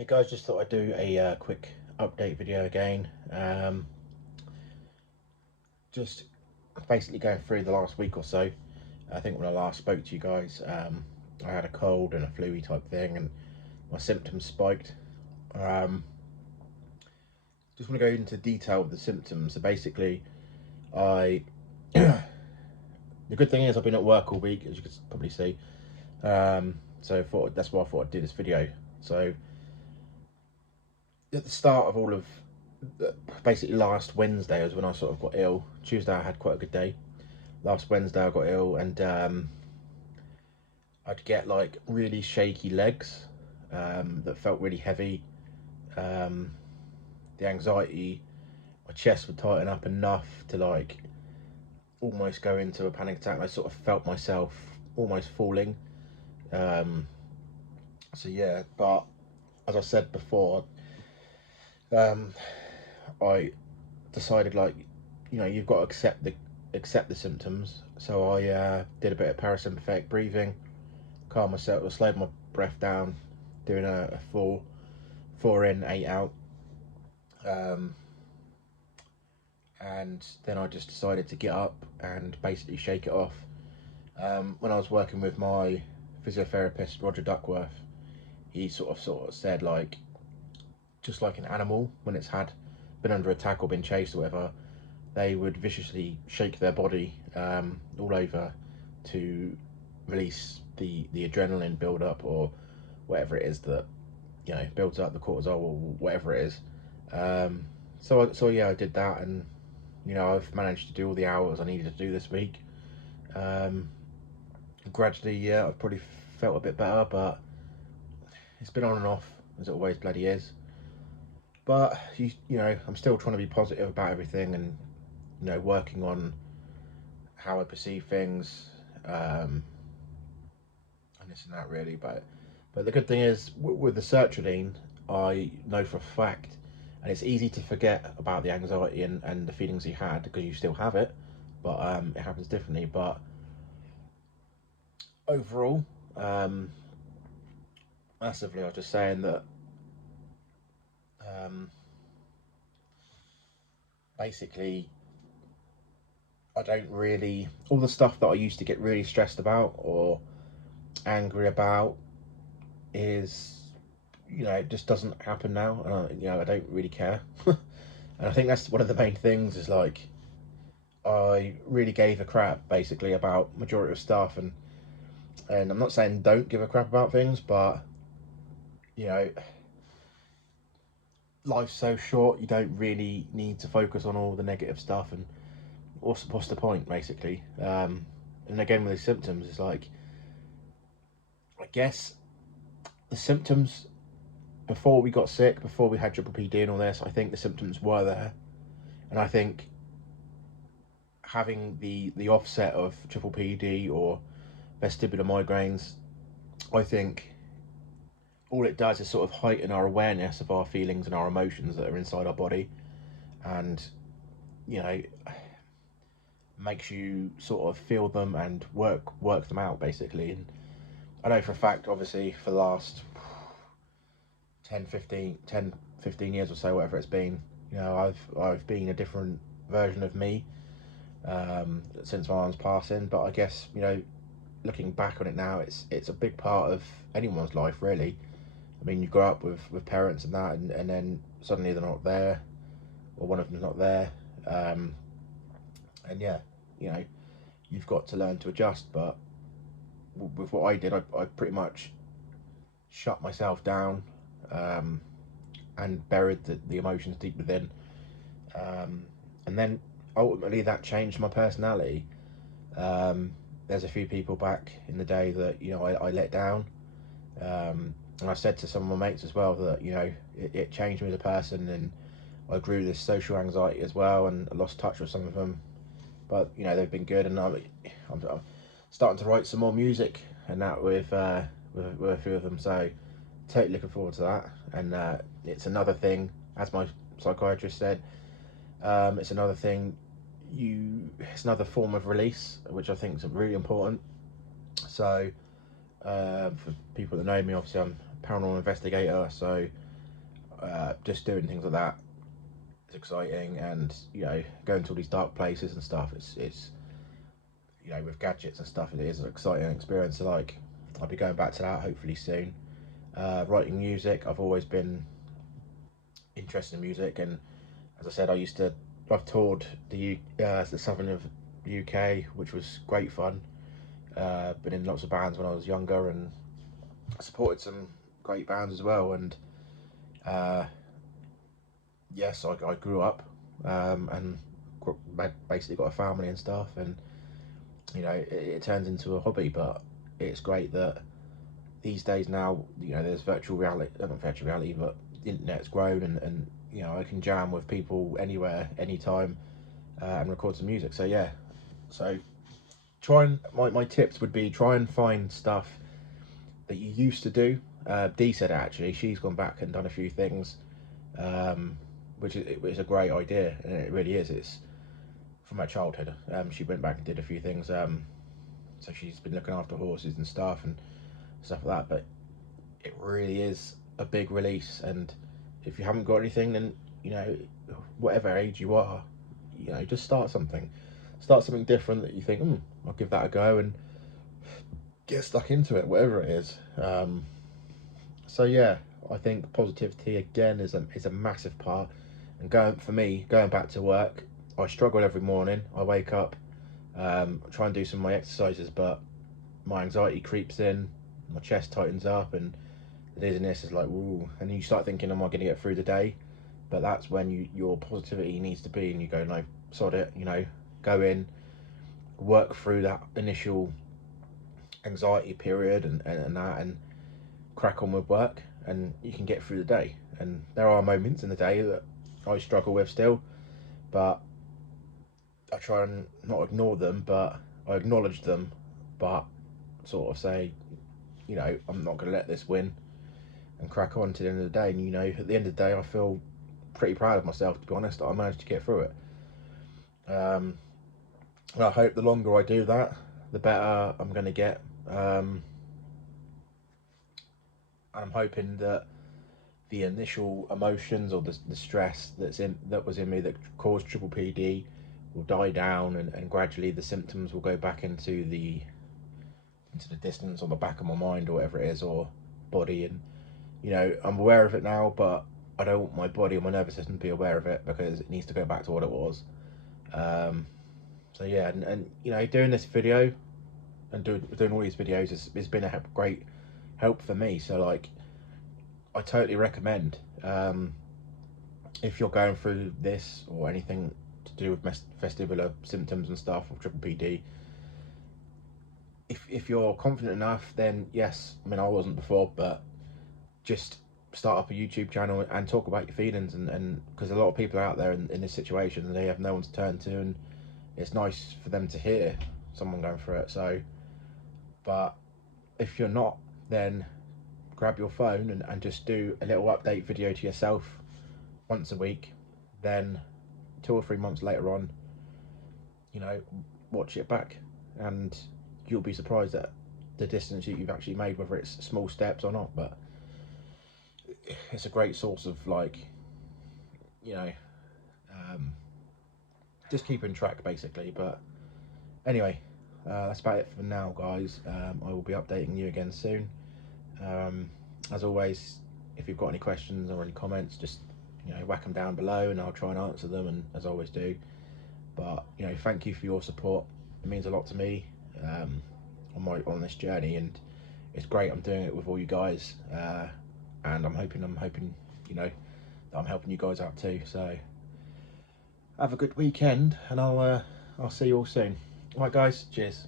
Hey guys, just thought I'd do a quick update video again. Just basically going through the last week or so. I think when I last spoke to you guys, I had a cold and a flu type thing, and my symptoms spiked. Um, just want to go into detail with the symptoms. So basically, I the good thing is I've been at work all week, as you can probably see. So that's why I thought I'd do this video. So at the start of all of basically last Wednesday was when I sort of got ill. Tuesday I had quite a good day. Last Wednesday I got ill, and I'd get like really shaky legs that felt really heavy. Um, the anxiety, my chest would tighten up enough to like almost go into a panic attack. I sort of felt myself almost falling. Um, so yeah, but as I said before, um, I decided, like, you've got to accept the symptoms. So I did a bit of parasympathetic breathing, calm myself, slowed my breath down, doing a four in, eight out. And then I just decided to get up and basically shake it off. When I was working with my physiotherapist Roger Duckworth, he sort of said, like, just like an animal when it's had been under attack or been chased or whatever, they would viciously shake their body all over to release the adrenaline build up, or whatever it is that builds up the cortisol, or whatever it is. So yeah, I did that, and I've managed to do all the hours I needed to do this week. Gradually, yeah, I've probably felt a bit better, but it's been on and off, as it always bloody is. But I'm still trying to be positive about everything, and working on how I perceive things, and this and that really. But the good thing is, with the sertraline, I know for a fact, and it's easy to forget about the anxiety and the feelings you had, because you still have it, but it happens differently. But overall, massively, I was just saying that um, basically, I don't really, all the stuff that I used to get really stressed about or angry about is, it just doesn't happen now, and I don't really care. And I think that's one of the main things, is like, I really gave a crap basically about majority of stuff, and I'm not saying don't give a crap about things, but you know life's so short, you don't really need to focus on all the negative stuff. And what's the point, basically? And again, with the symptoms, it's like, I guess the symptoms before we got sick, before we had triple PD and all this, I think the symptoms were there. And I think having the offset of triple PD or vestibular migraines, I think all it does is sort of heighten our awareness of our feelings and our emotions that are inside our body, and you know makes you sort of feel them and work them out, basically. And I know for a fact, obviously, for the last 10 15 years or so, whatever it's been, I've been a different version of me since my mom's passing. But I guess, looking back on it now, it's a big part of anyone's life, really. I mean, you grow up with parents and that, and then suddenly they're not there, or one of them's not there. And yeah, you know, you've got to learn to adjust. But with what I did, I pretty much shut myself down, and buried the emotions deep within. And then ultimately that changed my personality. There's a few people back in the day that, I let down. And I said to some of my mates as well that, it changed me as a person, and I grew this social anxiety as well, and I lost touch with some of them. But, they've been good, and I'm starting to write some more music and that with a few of them. So totally looking forward to that. And it's another thing, as my psychiatrist said, it's another thing, it's another form of release, which I think is really important. So for people that know me, obviously I'm a paranormal investigator, so just doing things like that is exciting, and you know, going to all these dark places and stuff. It's you know, with gadgets and stuff, it is an exciting experience. So like, I'll be going back to that hopefully soon. Writing music, I've always been interested in music, and as I said, I've toured the southern of the UK, which was great fun. Been in lots of bands when I was younger, and supported some great bands as well. And uh, yes, I grew up, and basically got a family and stuff, and you know, it turns into a hobby. But it's great that these days now, you know, there's virtual reality, not virtual reality, but the internet's grown, and you know, I can jam with people anywhere, anytime, and record some music. So yeah, so my tips would be try and find stuff that you used to do. Dee said it actually, she's gone back and done a few things, which is a great idea, and it really is. It's from her childhood. She went back and did a few things. So she's been looking after horses and stuff and stuff like that. But it really is a big release, and if you haven't got anything, then you know, whatever age you are, you know, just start something different that you think, I'll give that a go, and get stuck into it, whatever it is. So yeah, I think positivity again is a massive part. And going back to work, I struggle every morning. I wake up, try and do some of my exercises, but my anxiety creeps in, my chest tightens up, and the dizziness is like, woo. And you start thinking, am I going to get through the day? But that's when your positivity needs to be, and you go, no, sod it, you know, go in, work through that initial anxiety period and crack on with work, and you can get through the day. And there are moments in the day that I struggle with still, but I try and not ignore them, but I acknowledge them, but sort of say, you know, I'm not going to let this win, and crack on to the end of the day. And you know, at the end of the day, I feel pretty proud of myself, to be honest, that I managed to get through it. And I hope the longer I do that, the better I'm going to get. And I'm hoping that the initial emotions or the stress that was in me that caused triple PD will die down, and gradually the symptoms will go back into the distance, or the back of my mind, or whatever it is, or body. And you know, I'm aware of it now, but I don't want my body or my nervous system to be aware of it, because it needs to go back to what it was. So yeah, and you know, doing this video and doing all these videos has been a great help for me. So like, I totally recommend, if you're going through this or anything to do with vestibular symptoms and stuff, or triple PD, if you're confident enough, then yes, I mean, I wasn't before, but just start up a YouTube channel and talk about your feelings, and because a lot of people are out there in this situation, and they have no one to turn to, and it's nice for them to hear someone going through it. So, but if you're not, then grab your phone and just do a little update video to yourself once a week. Then 2 or 3 months later on, you know, watch it back, and you'll be surprised at the distance that you've actually made, whether it's small steps or not. But it's a great source of, like, you know, just keeping track basically. But anyway, that's about it for now, guys. I will be updating you again soon. As always, if you've got any questions or any comments, just, you know, whack them down below, and I'll try and answer them, and as I always do. But you know, thank you for your support. It means a lot to me, on this journey, and it's great I'm doing it with all you guys, and I'm hoping, you know, that I'm helping you guys out too. So have a good weekend, and I'll see you all soon. All right, guys, cheers.